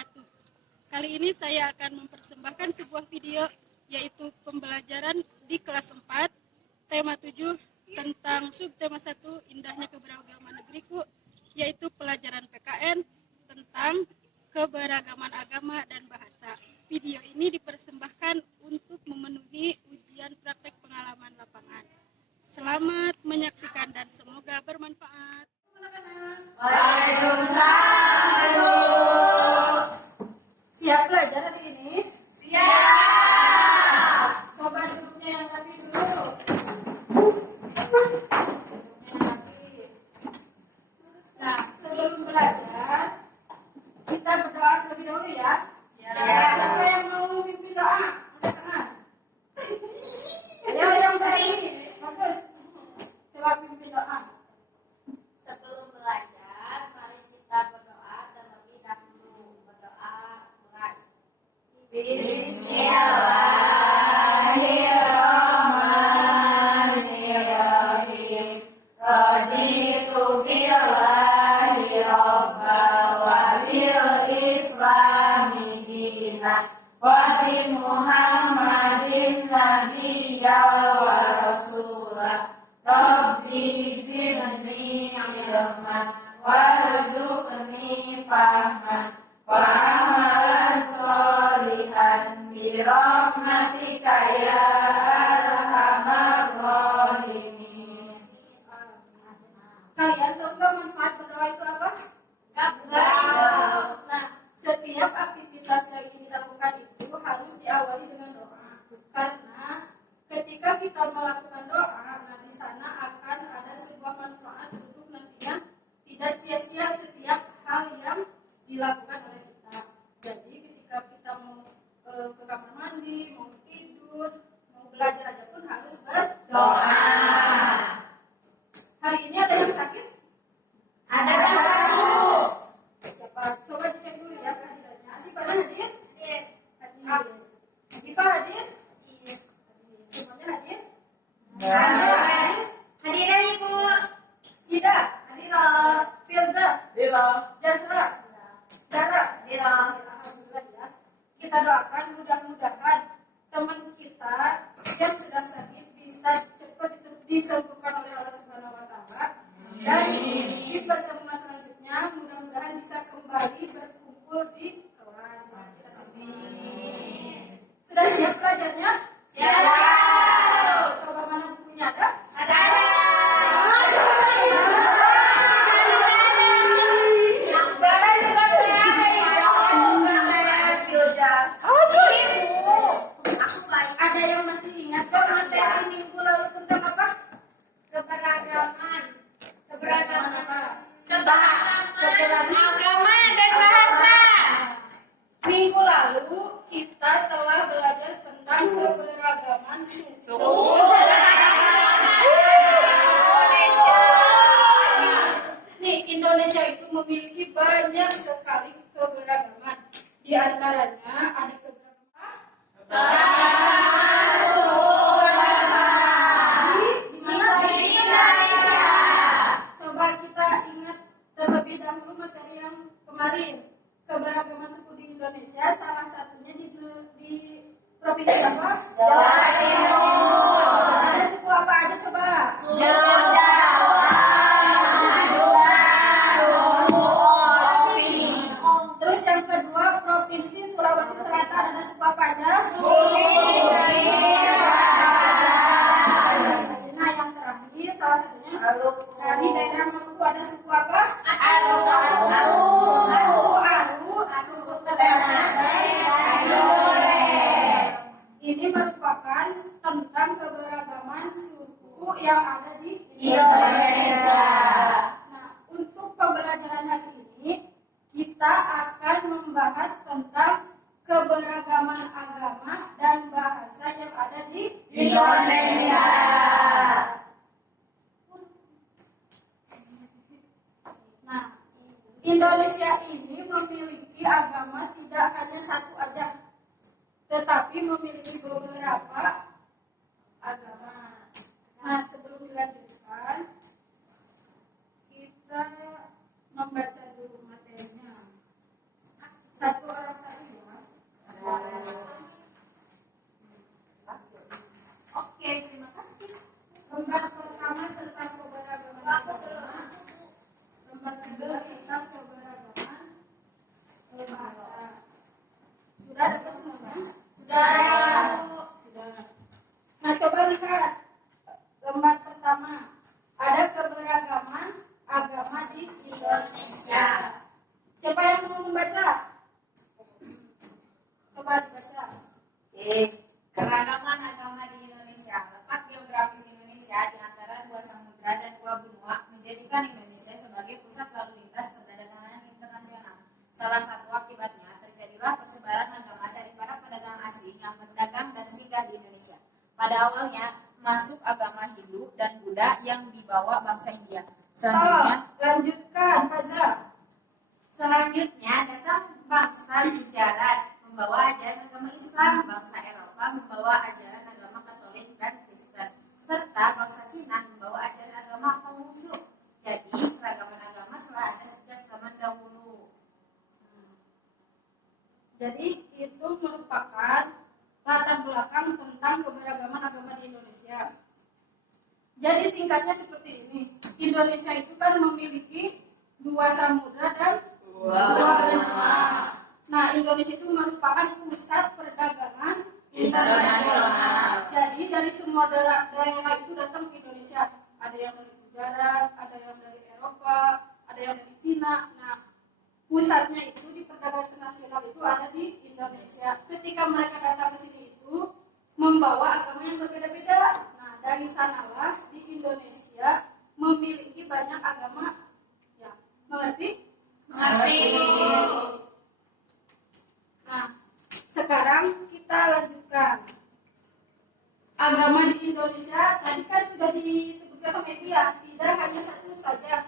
wabarakatuh. Kali ini saya akan mempersembahkan sebuah video yaitu pembelajaran di kelas 4 tema 7 tentang subtema 1 indahnya keberagaman negeriku, yaitu pelajaran PKN tentang keberagaman agama dan bahasa. Video ini dipersembahkan untuk memenuhi ujian praktek pengalaman lapangan. Selamat menyaksikan dan semoga bermanfaat. Waalaikumsalam. Siap belajar hari ini? Siap. Coba duduknya yang rapi dulu. Nah, sebelum belajar, kita berdoa terlebih dahulu ya. Siapa yang mau memimpin doa? Angkat tangan. Ayo yang berani. Bagus. Coba pimpin doa. Sebelum belajar, mari kita berdoa terlebih dahulu. Berdoa mulai. Bismillahirrahmanirrahim. Raditu billahi robba wa bil islami dina wa bi Muhammadin nabiyya wa rasulah. Rabbi zidni ilman warzuqni fahman wa amalan sholihan bi rahmatika ya arhamar rahimin. Kalian tahu nggak manfaat berdoa itu apa? Enggak. Nah, setiap aktivitas yang ingin dilakukan itu harus diawali dengan doa. Karena ketika kita melakukan doa, nah di sana akan ada sebuah manfaat untuk nantinya tidak sia-sia setiap hal yang dilakukan oleh kita. Jadi ketika kita mau ke kamar mandi, mau tidur, mau belajar aja pun harus berdoa. Hari ini ada yang sakit? Ada satu. Siapa? Coba dicek dulu ya kehadirannya. Asif ada hadir? Hadir. Iva hadir? Semuanya hadir? Angela hadir? Hadirin Ibu. Ida? Hadir. Filza? Hadir. Jahra? Dara? Hadir. Alhamdulillah ya. Kita doakan mudah-mudahan teman kita yang sedang sakit bisa cepat disembuhkan oleh Allah Subhanahu wa taala. Dan di pertemuan selanjutnya mudah-mudahan bisa kembali berkumpul di kelas. Kita semua. Sudah siap belajarnya? Siap. Coba mana bukunya ada? Ada. Ada yang masih ingat kok materi minggu lalu tentang apa? Keberagaman Keberagaman agama dan bahasa. Minggu lalu kita telah belajar tentang keberagaman suku Indonesia. Di Indonesia itu memiliki banyak sekali keberagaman. Di antaranya ada keberagaman di mana? Coba kita ingat terlebih dahulu materi yang kemarin. Keberagaman suku di Indonesia salah satunya di provinsi apa? Jawa Timur. Ada suku apa aja coba? Terus yang kedua provinsi Sulawesi Selatan ada suku apa aja? Nah yang terakhir salah satunya di daerah Maluku ada suku apa? Suku ini merupakan tentang keberagaman suku yang ada di Indonesia. Nah, untuk pembelajaran hari ini kita akan membahas tentang keberagaman agama dan bahasa yang ada di Indonesia. Nah, Indonesia ini memiliki agama tidak hanya satu aja, tetapi memiliki beberapa agama. Nah, sebelum dilanjutkan, kita membaca dulu materinya. Satu Sudah dapat semuanya? Sudah. Nah, coba lihat lembar pertama. Ada keberagaman agama di Indonesia. Siapa yang semua membaca? Coba dibaca. Keragaman agama di Indonesia. Letak geografis Indonesia di antara dua samudra dan dua benua menjadikan Indonesia sebagai pusat lalu lintas perdagangan internasional. Salah satu akibatnya terjadilah persebaran agama dari para pedagang asing yang berdagang dan singgah di Indonesia. Pada awalnya masuk agama Hindu dan Buddha yang dibawa bangsa India. Selanjutnya, lanjutkan, Faza. Selanjutnya datang bangsa Gujarat membawa ajaran agama Islam, bangsa Eropa membawa ajaran agama Katolik dan Kristen, serta bangsa Cina membawa ajaran agama Konghucu. Jadi keragaman agama telah ada sejak zaman dahulu. Jadi itu merupakan latar belakang tentang keberagaman agama di Indonesia. Jadi singkatnya seperti ini. Indonesia itu kan memiliki dua samudra dan dua benua. Nah, Indonesia itu merupakan pusat perdagangan internasional. Jadi dari semua daerah itu datang ke Indonesia. Ada yang dari Gujarat, ada yang dari Eropa, ada yang dari Cina. Nah, pusatnya itu di perdagangan internasional itu ada di Indonesia. Ketika mereka datang ke sini itu membawa agama yang berbeda-beda. Nah, dari sanalah di Indonesia memiliki banyak agama. Ya, mengerti? Mengerti. Nah, sekarang kita lanjutkan. Agama di Indonesia tadi kan sudah disebutkan sama Ibu ya, tidak hanya satu saja,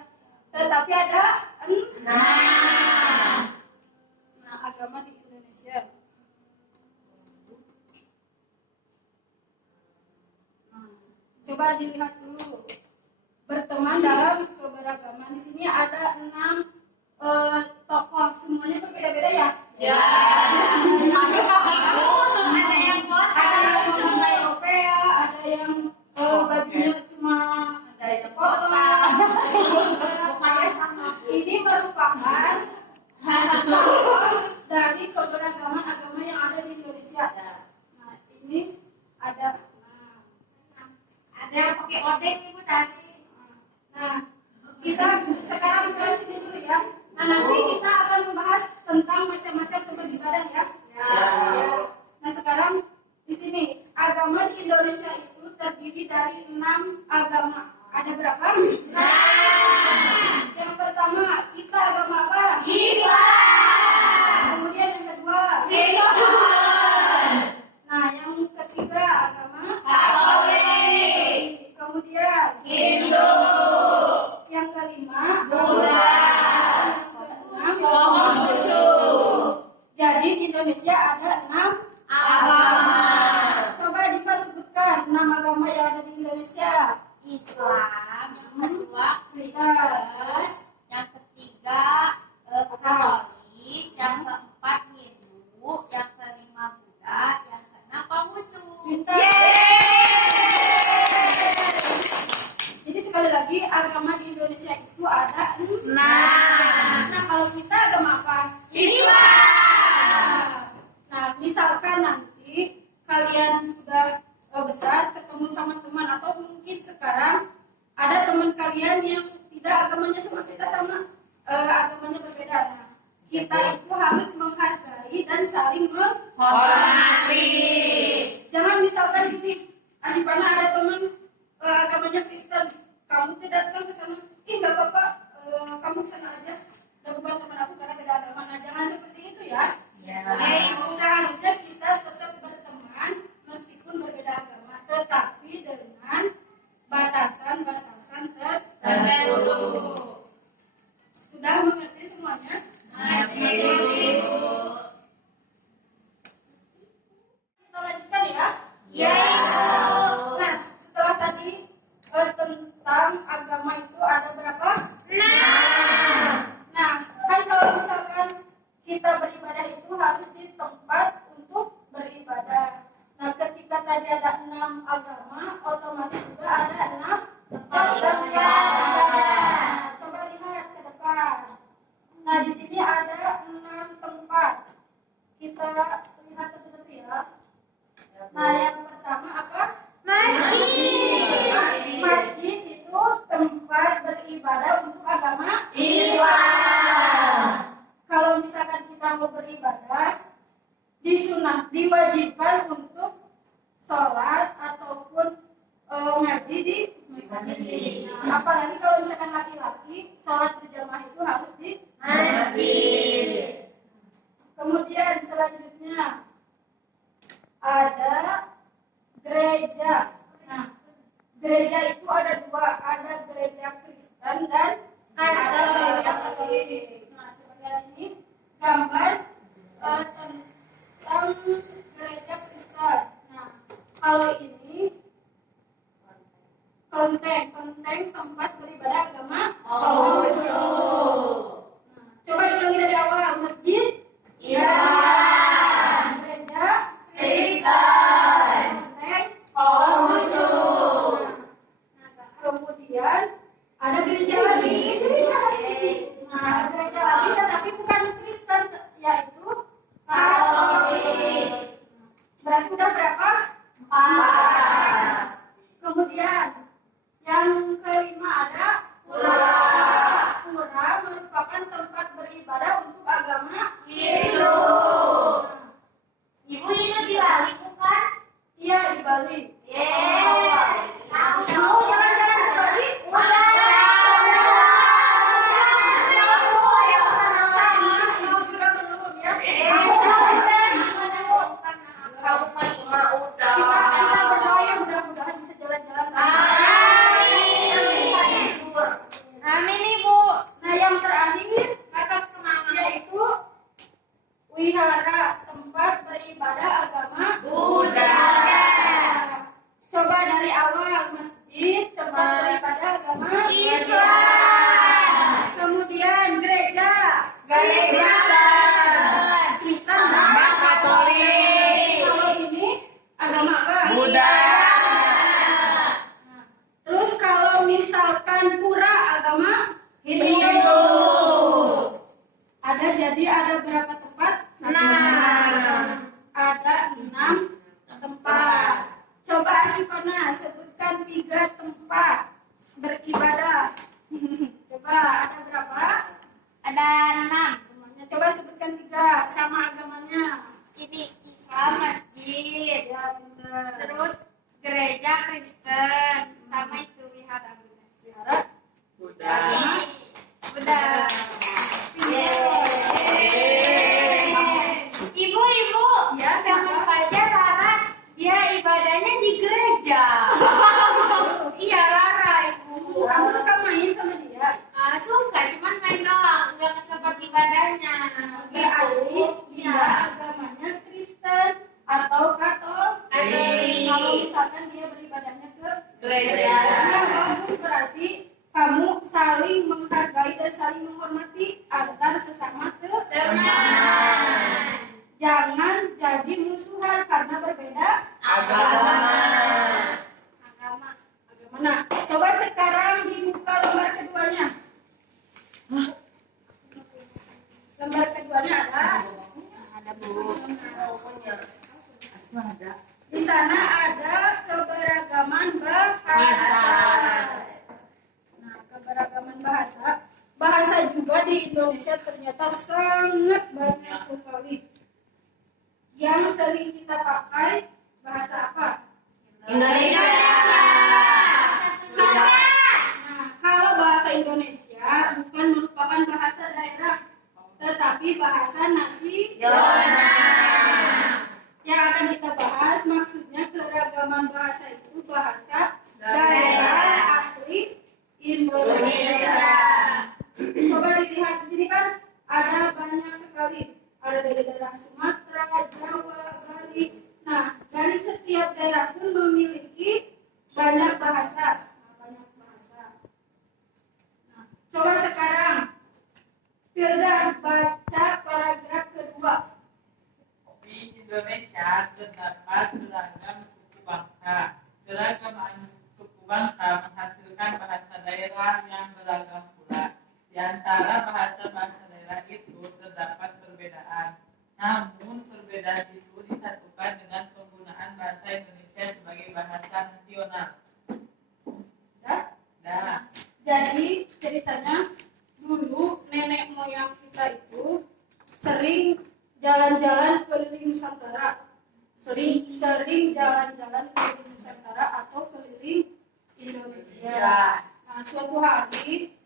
tetapi ada 6. Nah, agama di Indonesia. Coba dilihat dulu. Berteman dalam keberagaman. Di sini ada 6 tokoh, semuanya berbeda-beda ya? Ya. Ada yang cuma Eropea, ada yang bajunya cuma kotak. Ini merupakan contoh dari keberagaman agama yang ada di Indonesia. Nah, ini ada Ada pakai odeng Ibu tadi. Nah, kita sekarang ke sini dulu ya. Nah, nanti kita akan membahas tentang macam-macam tempat ibadah ya. Nah, sekarang di sini agama di Indonesia itu terdiri dari 6 agama. Ada berapa? 6. Yang pertama, kita agama apa? Islam. Kemudian yang kedua, Kristen. Nah, yang ketiga agama Katolik. Kemudian Hindu. yang kelima Buddha. Yang keenam Konghucu. Jadi di Indonesia ada 6 Agama. Coba Diva sebutkan 6 agama yang ada di Indonesia. Islam, yang kedua Kristen, yang ketiga Katolik, yang keempat Hindu, yang kelima Buddha, yang keenam Konghucu. Pintar. Jadi sekali lagi agama di Indonesia itu ada 6. Nah, kalau kita agama apa? Islam. Nah, misalkan nanti kalian sudah besar ketemu sama teman atau mungkin sekarang ada teman kalian yang tidak agamanya sama kita sama agamanya berbeda. Nah, kita itu harus menghargai dan saling Hormati. Jangan misalkan gini, Asipana ada teman agamanya Kristen, kamu tidak datang ke sana, ih nggak apa-apa, kamu ke sana aja, dan bukan teman aku karena beda agama. Nah, jangan seperti itu ya. Seharusnya kita tetap berteman meskipun berbeda agama, tetapi dengan batasan-batasan tertentu. Sudah mengerti semuanya? Kita lanjutkan ya. Nah, setelah tadi tentang agama itu ada berapa? 6. Nah, kan kalau misalkan kita beribadah itu harus di tempat untuk beribadah. Nah, ketika tadi ada 6 agama, otomatis juga ada 6 tempat beribadah. Coba lihat ke depan. Nah, di sini ada 6 tempat. Kita ada diwajibkan untuk sholat ataupun ngaji di masjid. Apalagi kalau misalkan laki-laki sholat berjamaah itu harus di masjid. Kemudian selanjutnya ada gereja. Nah, gereja itu ada dua, ada gereja Kristen dan ada gereja Katolik. Nah, coba lihat ini gambar tentang gereja Kristen. Nah, kalau ini kelenteng tempat beribadah agama Konghucu. Nah, coba diulangi dari awal. Masjid Islam, gereja Kristen, kelenteng Konghucu. Nah, kemudian ada gereja lagi. Nah, ada gereja lagi tetapi bukan Kristen, yaitu Katolik. Berarti udah berapa? 4. Kemudian yang kelima ada pura. Pura merupakan tempat beribadah untuk agama Hindu. Ibu ini di Bali bukan? Iya, di Bali. Mau jalan-jalan ke Bali? Sama, ibu juga belum ya. Kita berdoa ya mudah-mudahan bisa jalan-jalan. Amin Ibu. Nah, yang terakhir Atas kemana? yaitu wihara, tempat beribadah agama Buddha. Coba dari awal, masjid, tempat beribadah agama Islam. Kemudian gereja Kristen. Kristen Sama Katolik. Kalau ini agama apa? Buddha. Nah, terus kalau misalkan pura agama Hindu. Ada berapa tempat? 6. Ada 6 tempat. Coba Asipana sebutkan 3 tempat beribadah. Coba ada berapa? Ada 6. Semuanya. Coba sebutkan 3 sama agamanya. Ini Islam masjid. Ya, benar. Terus gereja Kristen. Sama itu wihara Buddha. Wihara Buddha. Buddha. Ibu, Ya, jangan aja Rara dia ibadahnya di gereja. Iya Rara Ibu. kamu suka main sama dia? Suka, cuman main doang, nggak ke tempat ibadahnya. Berarti Iya. dia agamanya Kristen atau Katolik. Kalau misalkan dia beribadahnya ke Gereja. Nah, bagus, berarti kamu saling menghargai dan saling menghormati antar sesama Teman. Jangan jadi musuhan karena berbeda Agama. agama. Nah, coba sekarang dibuka lembar keduanya. Lembar keduanya ada Bu. Di sana ada keberagaman bahasa. Nah, keberagaman bahasa. Bahasa juga di Indonesia ternyata sangat banyak sekali. Yang sering kita pakai bahasa apa? Indonesia. Nah, kalau bahasa Indonesia bukan merupakan bahasa daerah, tetapi bahasa nasional. Yang akan kita bahas maksudnya keragaman bahasa itu bahasa daerah asli Indonesia. Coba dilihat di sini kan ada banyak sekali. Ada dari daerah Sumatera, Jawa, Bali. Nah, dari setiap daerah pun memiliki banyak bahasa. Nah, coba sekarang Firza baca paragraf kedua. Di Indonesia terdapat beragam suku bangsa. Keragaman suku bangsa menghasilkan bahasa daerah yang beragam pula. Di antara bahasa-bahasa daerah itu terdapat perbedaan. Namun perbedaan itu disatukan dengan penggunaan bahasa Indonesia sebagai bahasa nasional. Dah. Jadi ceritanya dulu nenek moyang kita itu sering jalan-jalan keliling Nusantara, sering jalan-jalan keliling Nusantara atau keliling Indonesia. Nah, suatu hari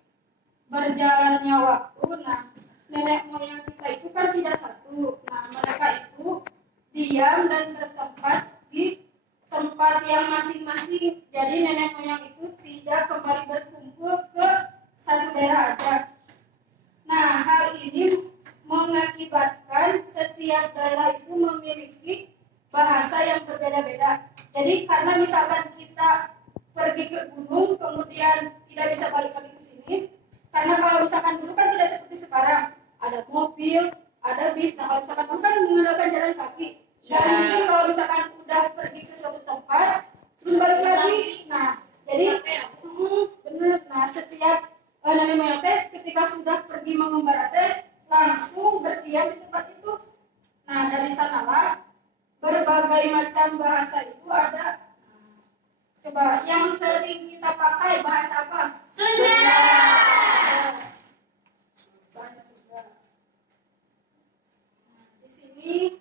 berjalannya waktu, nah nenek moyang kita itu kan tidak satu. Nah, mereka itu diam dan bertempat di tempat yang masing-masing. Jadi nenek moyang itu tidak kembali berkumpul ke satu daerah aja. Nah, hal ini mengakibatkan setiap daerah itu memiliki bahasa yang berbeda-beda. Jadi karena misalkan kita pergi ke gunung kemudian tidak bisa balik lagi ke sini, karena kalau misalkan dulu kan tidak seperti sekarang, ada mobil, ada bis. Nah, kalau misalkan dulu kan menggunakan jalan kaki. Dan mungkin kalau misalkan udah pergi ke suatu tempat terus balik lagi. Nah, jadi benar. Nah, setiap nenek moyang teh ketika sudah pergi mengembara teh langsung berdiam di tempat itu. Nah, dari sanalah berbagai macam bahasa itu ada. Coba yang sering kita pakai bahasa apa? Sunda. Bahasa Sunda. Nah, di sini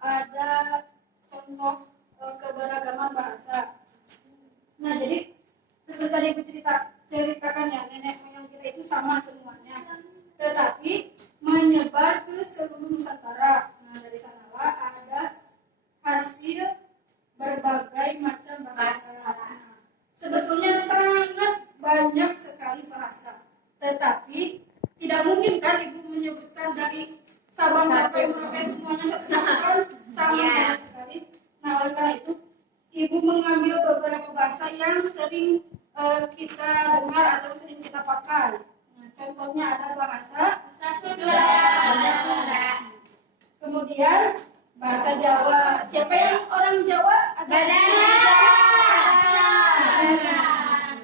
ada contoh keberagaman bahasa. Nah, jadi seperti tadi Ibu ceritakan ya, nenek moyang kita itu sama semuanya, tetapi menyebar ke seluruh Nusantara. Nah, dari sanalah ada hasil berbagai macam bahasa. Nah, sebetulnya sangat banyak sekali bahasa, tetapi tidak mungkin kan Ibu menyebutkan dari Sabang sampai Merauke semuanya satu-satu kan, sangat banyak sekali. Nah, oleh karena itu Ibu mengambil beberapa bahasa yang sering kita dengar atau sering kita pakai. Nah, contohnya ada bahasa Sunda. Kemudian bahasa Jawa. Siapa yang orang Jawa? Ada.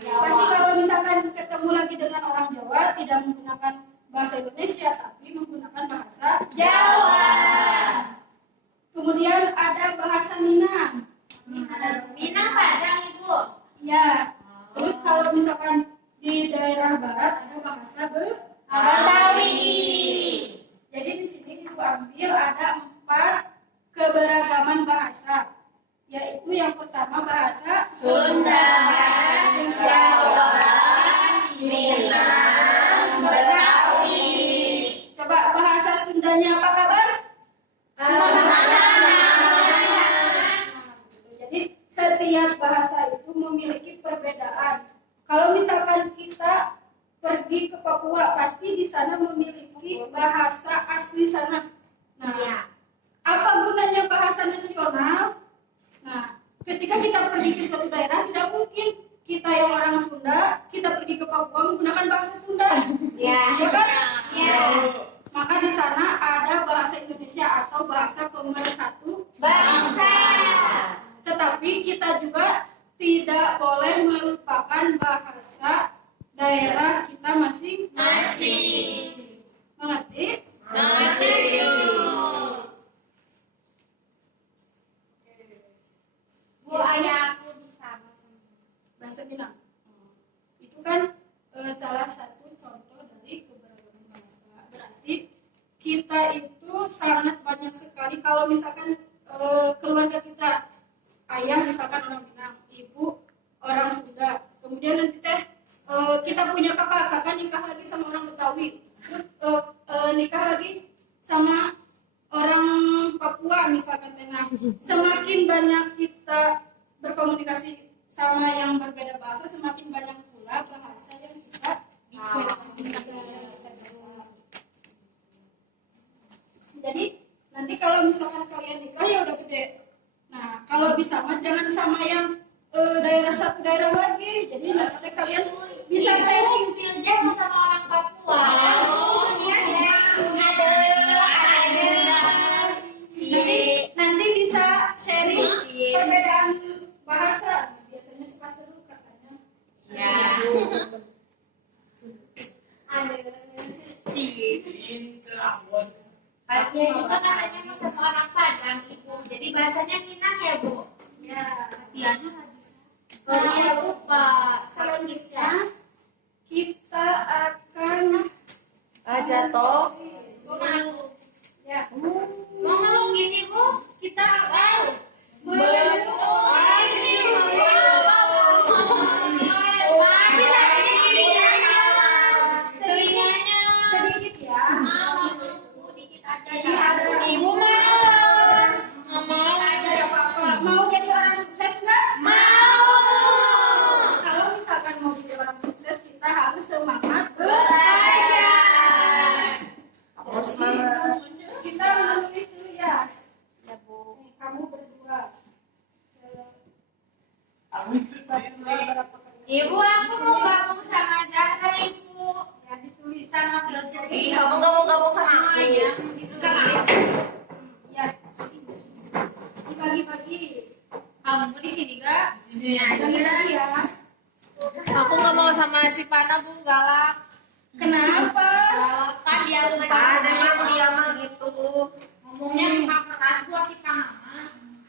Pasti kalau misalkan ketemu lagi dengan orang Jawa tidak menggunakan bahasa Indonesia tapi menggunakan bahasa Jawa. Kemudian ada bahasa Minang. Minang Padang, Ibu. Ya. Terus kalau misalkan di daerah barat ada bahasa Betawi. Jadi di sini Ibu ambil ada 4 keberagaman bahasa, yaitu yang pertama bahasa Sunda, Jawa, Minang, Betawi. Coba bahasa Sundanya apa kabar? Jadi setiap bahasa itu memiliki perbedaan. Kalau misalkan kita pergi ke Papua, pasti di sana memiliki bahasa asli sana. Nah, apa gunanya bahasa nasional? Nah, ketika kita pergi ke suatu daerah, tidak mungkin kita yang orang Sunda, kita pergi ke Papua menggunakan bahasa Sunda. Ya kan? Ya. Maka di sana ada bahasa Indonesia atau bahasa pemersatu Bangsa. Tetapi kita juga tidak boleh melupakan bahasa daerah kita masing-masing. Mengerti? Mengerti. Bu, ayah aku bisa Bahasa Minang. Itu kan salah satu contoh dari keberagaman bahasa. Berarti kita itu sangat banyak sekali. Kalau misalkan keluarga kita, ayah misalkan orang Minang, ibu orang Sunda, kemudian nanti kita punya kakak nikah lagi sama orang Betawi, terus nikah lagi sama orang Papua misalkan tenang. Semakin banyak kita berkomunikasi sama yang berbeda bahasa, semakin banyak pula bahasa yang kita bisa. Jadi nanti kalau misalkan kalian nikah ya udah gede. Nah, kalau bisa mah jangan sama yang satu daerah lagi. Jadi nanti kalian bisa sharing. Pilja sama orang Papua. Nanti bisa sharing perbedaan bahasa. Biasanya suka seru katanya. Ya. Dia juga katanya sama orang Padang, Ibu. Jadi bahasanya Minang ya, Bu? Ya. Dianya nggak bisa. Nah, lupa. Selanjutnya kita akan jatuh. ya Ya. Mau ngelukis ibu? Kita apa? Sedikit ya. Jadi ada Ibu mau. Mau jadi orang sukses nggak? mau. Kalau misalkan mau jadi orang sukses, kita harus semangat belajar. Harus semangat. Kita menulis dulu ya. Ya bu. Nih, kamu berdua. Ibu aku mau gabung sama Zahra ibu. Ya ditulis. Sama belajar. Ih, kamu nggak mau gabung sama aku? Ya, gitu kan. Ya. Dibagi-bagi. Kamu di sini gak? Sini Bagi-bagi ya. Aku nggak mau sama si Pana, Bu, galak. Kenapa? Kan dia Pak, emang dia mah gitu. ngomongnya suka keras gua si Panama.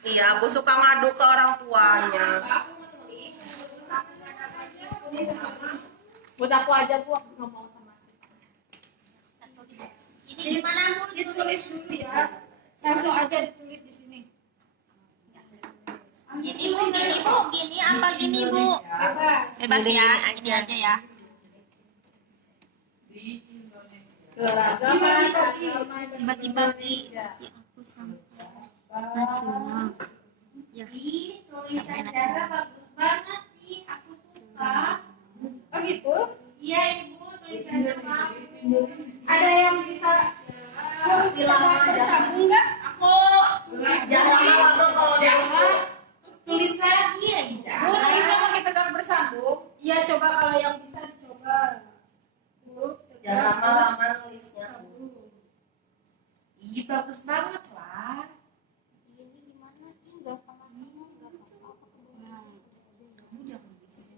Iya, aku suka ngadu ke orang tuanya. Aku menulis. Tulis sama. Buat aku aja, Bu, aku nggak mau sama si Pana. Ini gimana bu? Ditulis dulu ya. Langsung aja ditulis di sini. Gini bu, gini apa gini bu? Bebas. Bebas ya, ini aja ya. Di Indonesia. Keragaman Bagi-bagi. Aku sampai hasilnya. Ya. Tulisan Zahra bagus banget nih. Aku suka. Oh gitu? Iya ibu, tulisannya bagus. Ada yang bisa bersambung nggak? Aku Jangan lama-lama kalau dia tulis lagi ya Ida. Bu, tulisnya pakai tegak bersambung. Iya, coba kalau yang bisa dicoba. Huruf tegak. jangan lama-lama nulisnya. Iya bagus banget lah. Ini gimana? Enggak sama kamu. Kamu jangan bisa.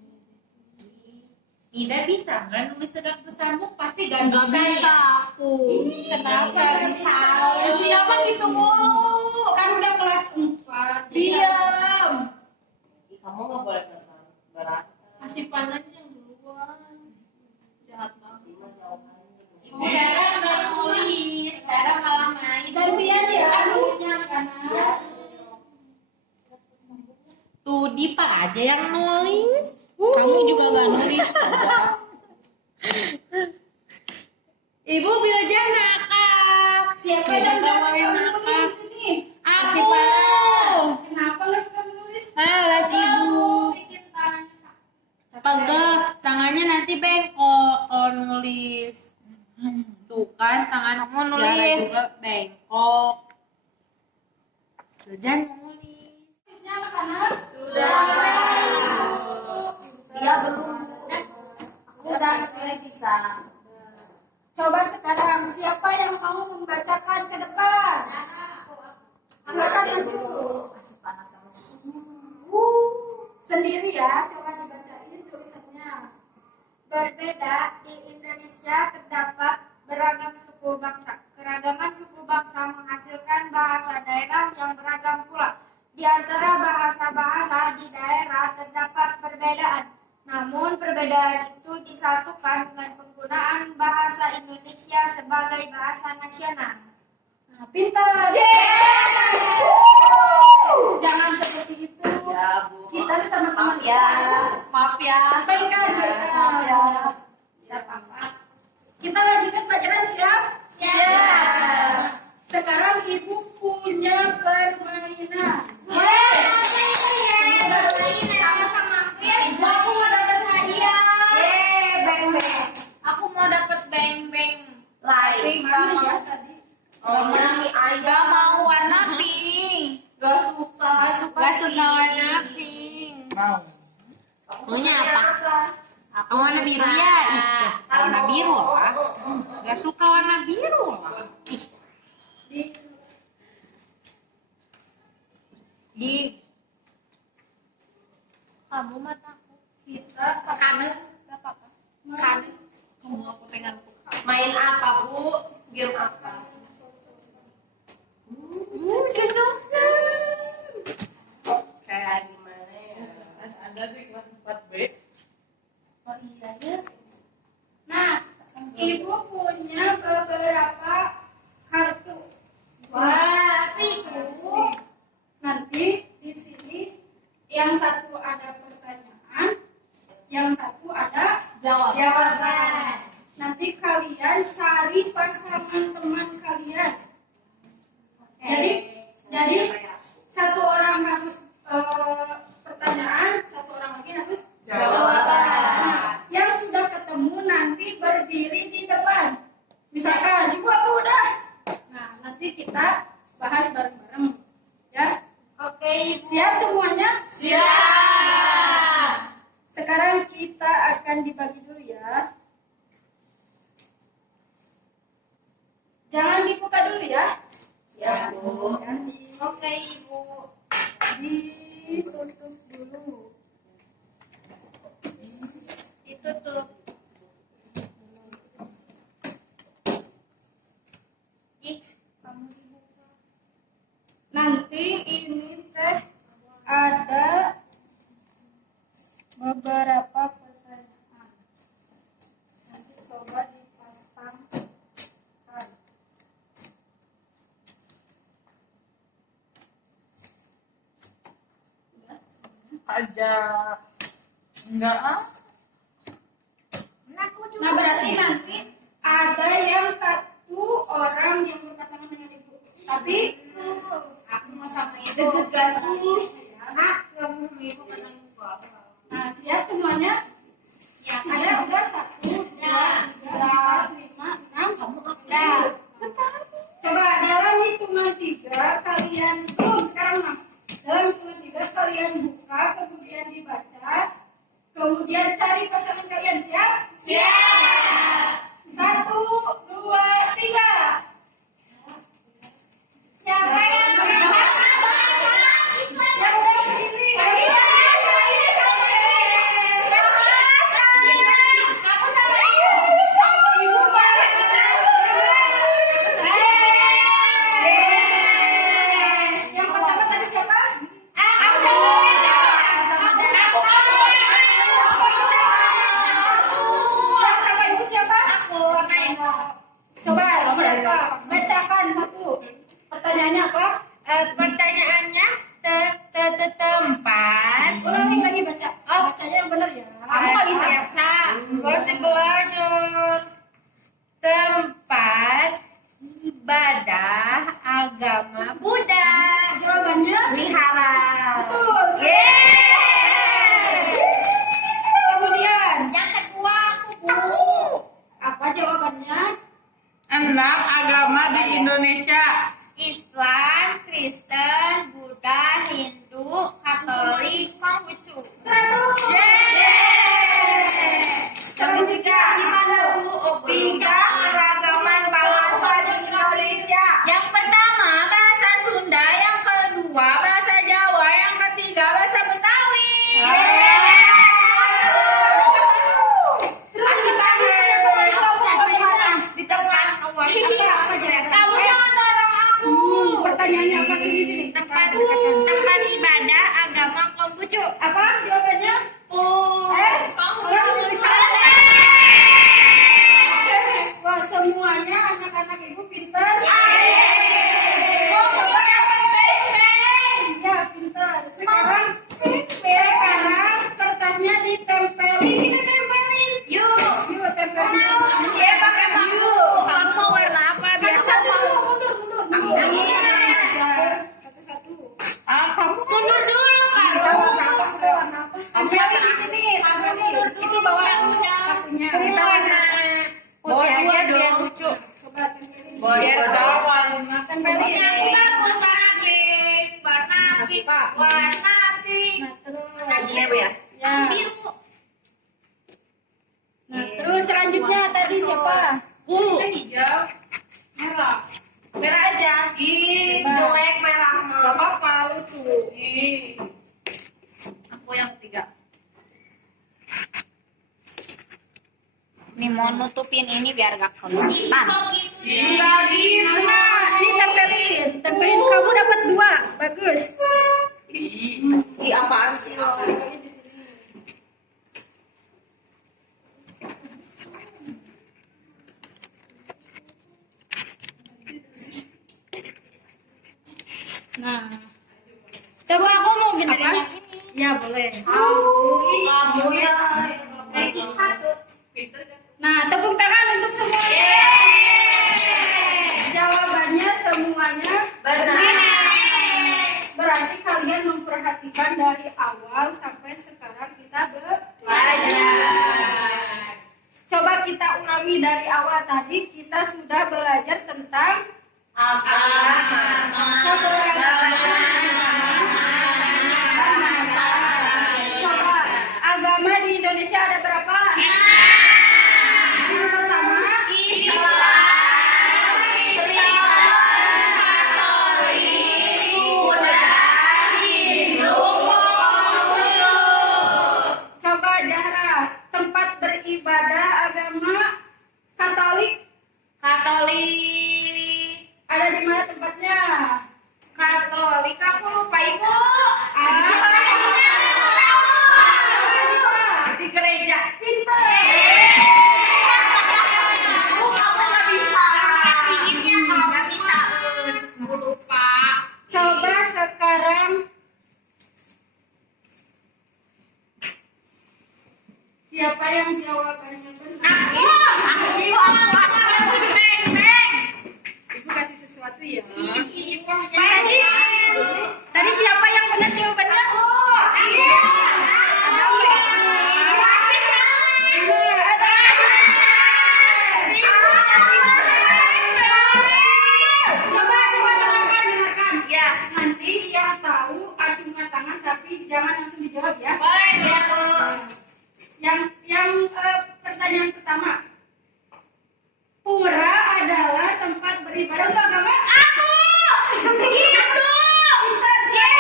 Tidak bisa nggak nulis tegak bersambung pasti gak nggak bisa. bisa Ya? aku. Kenapa bisa? Kenapa gitu mulu? Kan udah kelas 4. Diam. Ih, kamu nggak boleh berat. Kasih Pananya yang duluan. Jahat banget. Ibu Dara nggak nulis, Dara malah main. Gantian ya. Aduhnya karena. Tuh Dipa aja yang nulis. Kamu juga nggak nulis aja. Ibu belajar nakal. Siapa Tidak yang nggak mau suka yang menulis nakal. di sini? Aku. Kenapa nggak suka menulis? Alas ibu. Bikin tangannya sakit. Pegel, tangannya nanti bengkok kalau nulis. Tuh kan tangan Kamu nulis. Zara juga bengkok. Jangan nulis. Tulisnya anak-anak. Dia belum. Udah sebenarnya bisa. Coba sekarang siapa yang mau membacakan ke depan? Silakan maju. Kasih panah terus. Sendiri ya, coba dibacain tulisannya. Berbeda, di Indonesia terdapat beragam suku bangsa. Keragaman suku bangsa menghasilkan bahasa daerah yang beragam pula. Di antara bahasa-bahasa di daerah terdapat perbedaan. Namun perbedaan itu disatukan dengan penggunaan bahasa Indonesia sebagai bahasa nasional. Nah, pintar. Jangan seperti itu. Ya, Bu. Kita sama teman Maaf ya. Maaf ya. Sampaikan. Ya. Tidak apa-apa. Kita lanjutkan pelajaran siap? Siap. Sekarang ibu punya permainan. Sama-sama. Ibu, aku mau dapat hadiah. Beng-beng. Aku mau dapat beng-beng. Lain. Mana ya tadi? Oh, ini ayam. Gak mau warna pink. Gak suka. Gak suka warna pink. Mau. Maunya apa? Kamu warna biru ya? Ih, gak suka warna biru lah. Gak suka warna biru lah. Ih, di Kamu mataku. Kita Kanan. Gak apa-apa. Kanan. kamu aku pengen Main apa, Bu? Game apa? Kayak gimana ya? Ada di kelas 4B. Oh iya ya. Nah, ibu punya beberapa kartu. Jadi satu orang harus pertanyaan, satu orang lagi harus jawaban. Nah, yang sudah ketemu nanti berdiri di depan. Misalkan ibu aku udah. Nah, nanti kita bahas bareng-bareng. Ya. Oke, siap semuanya? Siap. Sekarang kita akan dibagi dulu ya. Jangan dibuka dulu ya. Siap, Bu. Oke, Ibu. Ditutup dulu. Ditutup. Kamu dibuka. Nanti ini teh ada beberapa pertanyaan. Nanti coba dipasangkan. Aja enggak Nah, berarti nanti ada yang satu orang yang berpasangan dengan ibu. Tapi aku mau sama ibu. Deg-degan. Nah, kamu sama ibu karena ibu. Nah, siap semuanya? Ya. Ada udah 1, 2, 3, 4, 5, 6. Udah. Coba dalam hitungan 3 kalian belum sekarang 6. Dalam hitungan 3 kalian buka, kemudian dibaca, kemudian cari pasangan kalian. Siap? Siap. 1, 2, 3. Siapa yang berpasangan? Yang berdiri. Aku sama ibu. Ibu yang pertama tadi siapa? Yang sama ibu siapa? Aku. Coba siapa? Bacakan satu. Pertanyaannya apa? Pertanyaannya tempat. Ulangi lagi baca. Bacanya yang benar ya. Kamu nggak bisa baca. Masih belajar. Tempat ibadah agama Buddha. Jawabannya Wihara. betul. Kemudian Yang kedua aku Bu. apa jawabannya? 6 agama di Indonesia. Islam, Kristen, Buddha, Hindu, Katolik, Konghucu. 100. Selanjutnya Gimana, Bu? Tiga keragaman bangsa di Indonesia. Yang pertama bahasa Sunda, yang kedua bahasa Jawa, yang ketiga bahasa Betawi. Masih banyak. Di tempat kamu jangan dorong aku. Pertanyaannya apa sih di sini? Tempat ibadah agama Konghucu. Apa jawabannya? Wah, semuanya anak-anak ibu pintar. Ya, pintar. Sekarang kertasnya ditempelin. Kita tempelin. Yuk, tempelin. Dia pakai paku. Kamu mau warna apa? Biasa Mundur. Satu-satu. Kamu mundur dulu kan. Tempelin di sini. Tempelin. Itu bawa punya. Satunya. Kita warna. Putih Bawa aja dua biar dong. lucu. Coba tempelin. Biar bawang. Tempelin. Punya aku bagus warna pink, warna pink, warna pink. Nah, terus. Iya, Bu ya? Ya. Biru. Nah, terus selanjutnya tadi siapa? Hijau, merah. Merah aja. Ih, jelek merah mah. Gak apa-apa, lucu. Aku yang ketiga. Nih mau nutupin ini biar gak kelihatan. Enggak gitu. Ini tempelin. Kamu dapat 2. Bagus. Ih, apaan sih lo? Nah, Coba aku mau benerin Apa? yang ini. ya boleh. Kamu ya. Ranking 1. Nah, tepuk tangan untuk semuanya. Jawabannya semuanya Benar. kita sudah belajar tentang Agama. Coba, agama di Indonesia ada berapa? Yang pertama, coba Zahra, tempat beribadah agama Katolik ada di mana tempatnya? Katolik aku lupa ibu. Di gereja. Pintar. Kamu nggak bisa. Nggak bisa. Aku lupa. Coba sekarang siapa yang jawabannya benar? Ibu kasih sesuatu ya. Tadi siapa yang benar jawabannya? Coba dengarkan. Ya. Nanti yang tahu acungkan tangan tapi jangan langsung dijawab ya. Pertanyaan pertama. Pura adalah tempat beribadah untuk agama? Aku. Gitu. Pintar sih.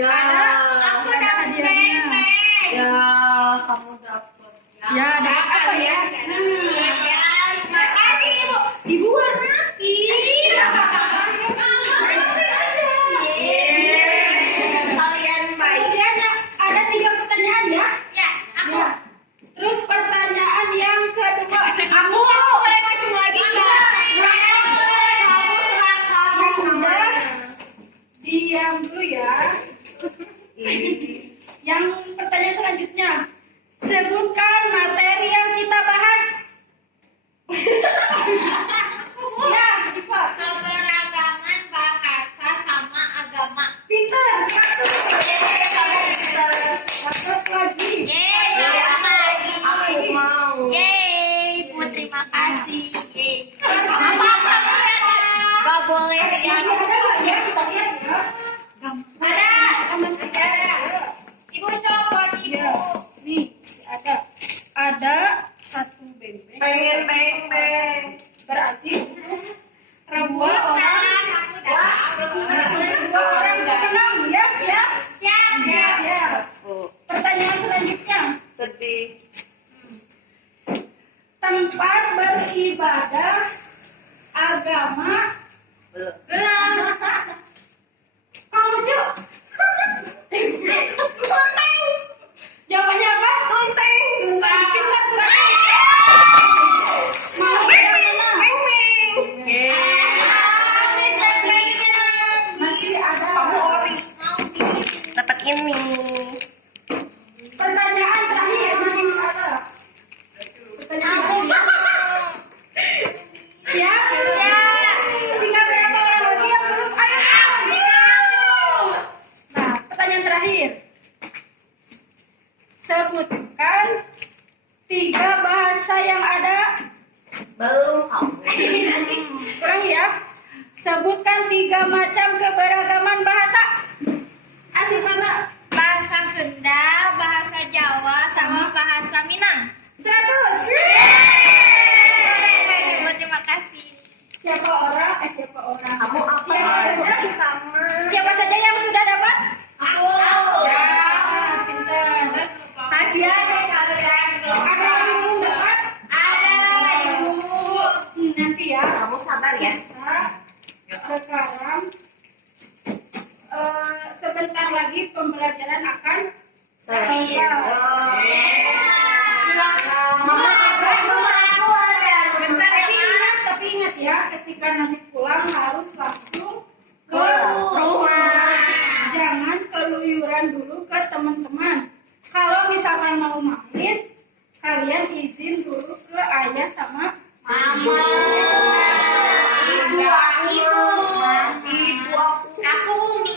Ya. Aku dapat hadiahnya. Ya, kamu dapat. Ya, dapat apa ya? Makasih ibu. Ibu warnati. Kalian baik. Kemudian ada 3 pertanyaan ya. Ya, aku. Ya. Terus pertanyaan yang kedua. Aku. Boleh macam lagi nggak? Yang udah diam dulu ya. Yang pertanyaan selanjutnya. Sebutkan materi yang kita bahas. Ya, Iva. Keberagaman bahasa sama agama. Pintar. Dapat lagi. Yeay, sama lagi. Aku mau. Yeay, Bu, terima kasih. Yeay. Apa-apa nggak boleh Masih ya. ada nggak ya? Kita lihat ya. Ada. Masih ada. Ibu copot, Ya, ibu. nih ada. Ada 1 beng-beng. Pengen beng-beng. Berarti dua orang berkenang ya, siap? Siap. Ya. Pertanyaan selanjutnya. Sedih. Tempat beribadah agama kamu Cuk? Jawabannya apa? Kunteng. Pintar sekali. Mau yang mana? Masih ada. Kamu ori. Dapat ini. Pertanyaan terakhir masih ada. Pertanyaan terakhir. Siap? Tinggal berapa orang lagi yang belum? Ayo. Nah, pertanyaan terakhir. Sebutkan 3 bahasa yang ada. Belum kamu. Kurang ya? Sebutkan 3 macam keberagaman bahasa. Asik mana? Bahasa Sunda, bahasa Jawa, sama bahasa Minang. 100. Baik, ibu, terima kasih. Siapa orang? Kamu apa aja sama. Siapa saja yang sudah dapat? Aku. Ya, pintar. Kasihan kalian. Ada yang belum dapat? Ada, ibu. Nanti ya. Kamu sabar ya. Nah, sekarang sebentar lagi pembelajaran akan selesai. Mama aku ada. Bentar tapi ingat ya, ketika nanti pulang harus langsung ke Rumah. Jangan keluyuran dulu ke teman-teman. Kalau misalkan mau main, kalian izin dulu ke ayah sama Mama. Ibu aku. Aku Umi.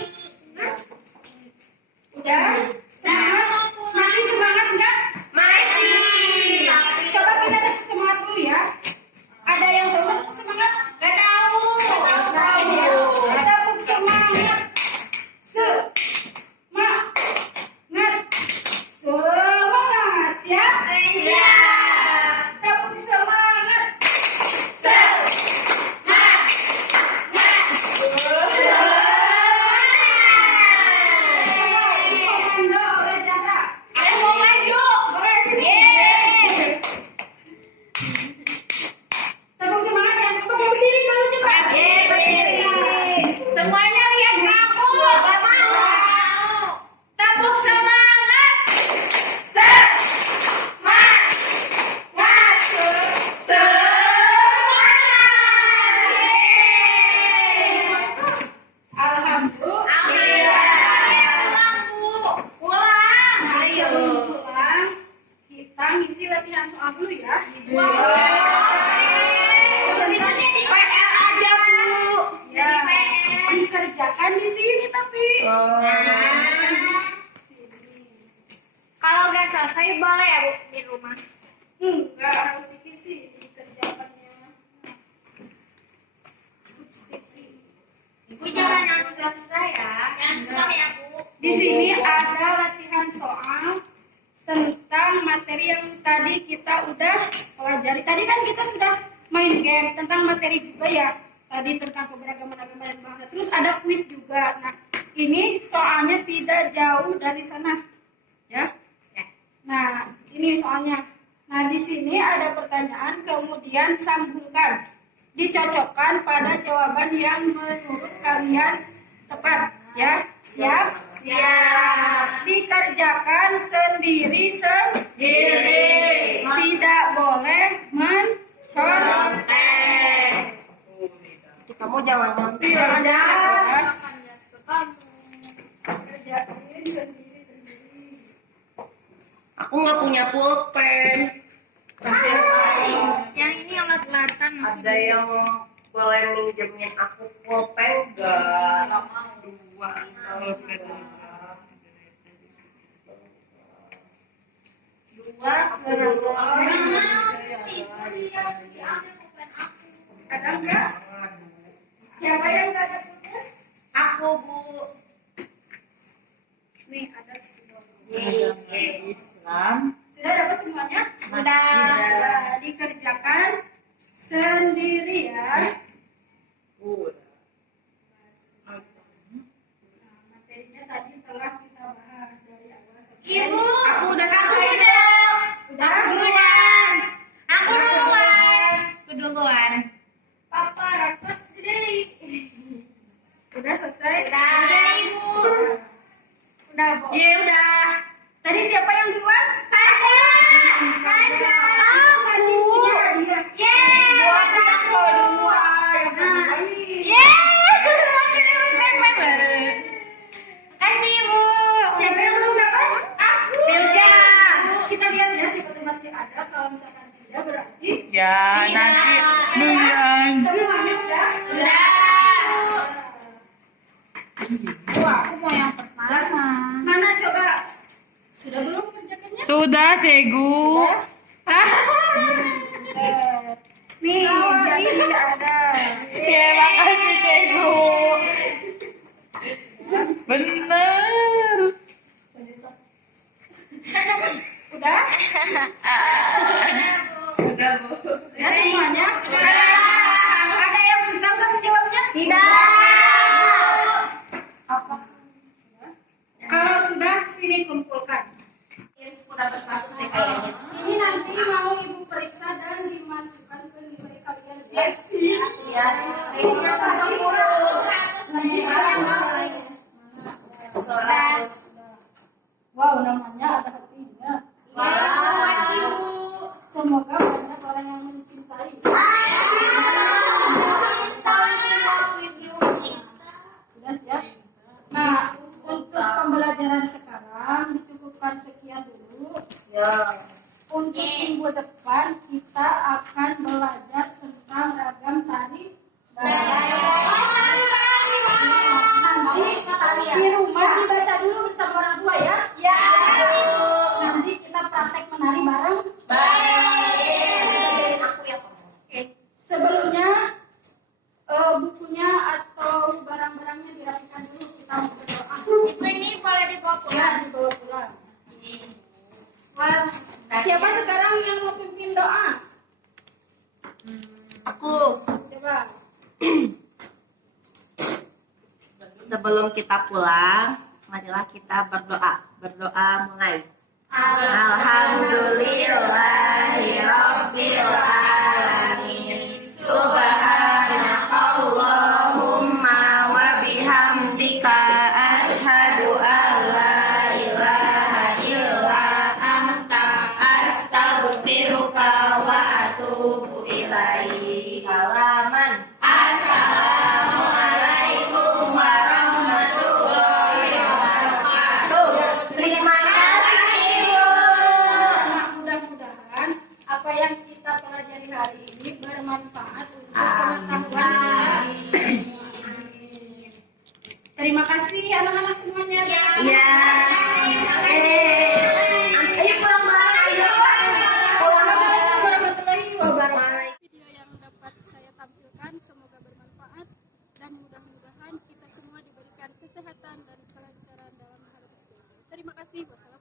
udah. Semangat? Masih semangat enggak? Masih. Coba kita tepuk semangat dikerjakan di sini tapi. Kalau udah selesai boleh ya Bu di rumah. Enggak harus bikin sih dikerjakannya. Bu jangan yang susah-susah ya. Yang susah ya Bu. Di sini ada latihan soal tentang materi yang tadi kita udah pelajari. Tadi kan kita sudah main game tentang materi juga ya. Tadi tentang keberagaman agama dan bahasa. Terus ada kuis juga. Nah, ini soalnya tidak jauh dari sana. Ya. Nah, ini soalnya. Nah, di sini ada pertanyaan, kemudian sambungkan. Dicocokkan pada jawaban yang menurut kalian tepat. Ya, siap? Siap. Dikerjakan sendiri-sendiri. Tidak boleh mencontek. Kamu jangan ngontek. Tidak ada. Kerjain sendiri-sendiri. Aku nggak punya pulpen. Yang ini yang lat-latan. Ada yang boleh minjemin aku pulpen nggak? Dua. Kalau beda. Dua, ada enggak? Siapa yang enggak ada pulpen? Aku Bu. Nih, ada. Islam. Sudah dapat semuanya? Sudah. Dikerjakan sendiri ya. Nah, materinya tadi telah kita bahas dari awal sampai Ibu, aku udah selesai. Udah. Aku duluan. Papa rakus gede. Udah selesai? Udah Ibu. Udah, Bu. Ya udah. Tadi siapa yang duluan? Kaza. Masih punya hadiah. Yeay. Buat yang kedua. Yang kedua ini. Makasih Ibu. Siapa yang belum dapat? Aku. Pilja. Kita lihat ya siapa tuh masih ada. Kalau misalkan tidak berarti Ya, nanti duluan. semuanya udah. Udah. Wah, aku mau yang pertama. Mana coba? Sudah belum kerjakannya? Sudah, Cegu. Nih, jadi ada. Terima kasih, Cegu. Bener. Udah? Udah Bu. Udah semuanya? Ada yang susah nggak menjawabnya? Tidak. Apa? Kalau sudah, sini kumpulkan. Aku dapat 100 deh kayaknya. Ini nanti mau Ibu periksa dan dimasukkan ke nilai kalian. Yes. Iya. Ini pasang kurus. Wow, namanya ada hatinya. Buat Ibu. Semoga banyak orang yang mencintai. Sudah siap? Nah, untuk pembelajaran sekarang dicukupkan sekian dulu. Ya. Untuk minggu depan kita akan belajar tentang ragam tari. Nanti di rumah dibaca dulu bersama orang tua ya. Nanti kita praktek menari bareng. Aku yang ngomong. Sebelumnya bukunya atau barang-barangnya dirapikan dulu, kita mau berdoa. Ibu ini boleh dibawa Ya, pulang. dibawa pulang. Wah, siapa sekarang yang mau pimpin doa? Aku. Coba. Sebelum kita pulang, marilah kita berdoa. Berdoa mulai. Alhamdulillahirabbil alamin. Subhanakallahumma wa bihamdika asyhadu an la ilaha illa anta astaghfiruka wa atubu ilaik. Salaman. Assalamualaikum warahmatullahi wabarakatuh. Terima kasih Bu. Nah, mudah-mudahan apa yang kita pelajari hari ini bermanfaat untuk pengetahuan kita. Terima kasih anak-anak semuanya. Iya. Ayo pulang bareng ayo. Pulang bareng. Warahmatullahi wabarakatuh. Bye. Video yang dapat saya tampilkan semoga bermanfaat dan mudah-mudahan kita semua diberikan kesehatan dan kelancaran dalam menghadapi segala. Terima kasih. Wassalamualaikum.